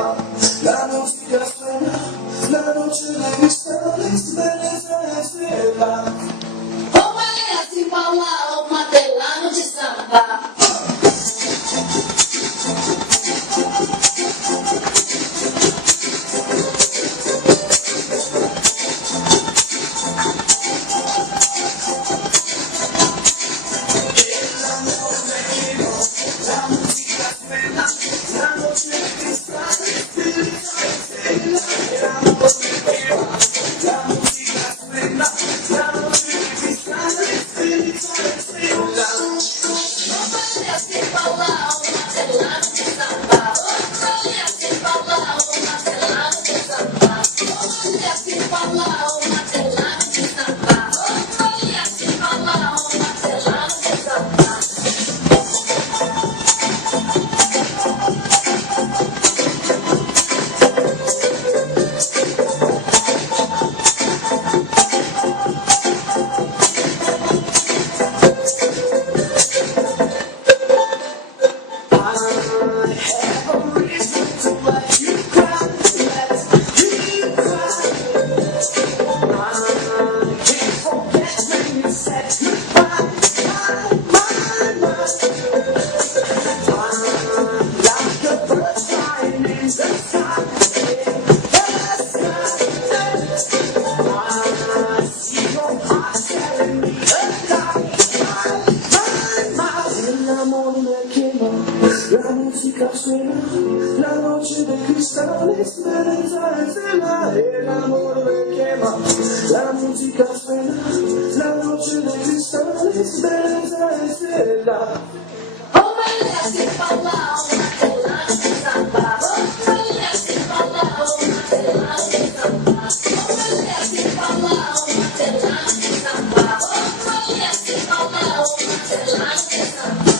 La música suena, la noche de cristales, Venezuela espera. Olha assim falar, o martelando de samba. Olha assim falar, o martelando de samba. Olha assim falar, o martelando de samba. Olha assim falar, o martelando de samba. Olha assim falar, o martelando de samba. La música suena, la noche de cristales, Venezuela, el amor me quema. La música suena, la noche de cristales, Venezuela. Olha assim falar, o martelando de samba. Olha assim falar, o martelando de samba. Olha assim falar, o martelando de samba. Olha assim falar, o martelando de samba.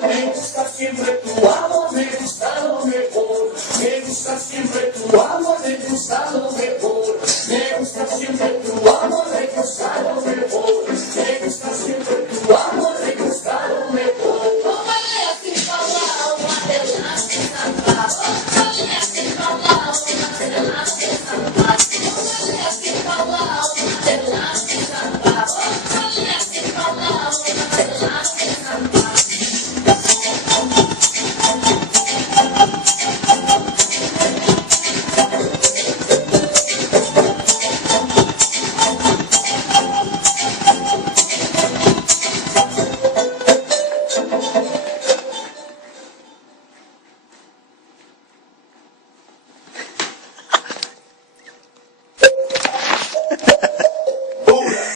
Me gusta siempre tu amor, me gusta lo mejor. Me gusta siempre tu amor, me gusta lo mejor. Me gusta siempre tu amor, me gusta lo mejor. Me gusta siempre tu amor, me gusta lo mejor. Olha assim falar, o martelando de samba. Olha assim falar, o martelando de samba. Olha assim falar, o martelando de samba. Olha assim falar, o martelando de samba.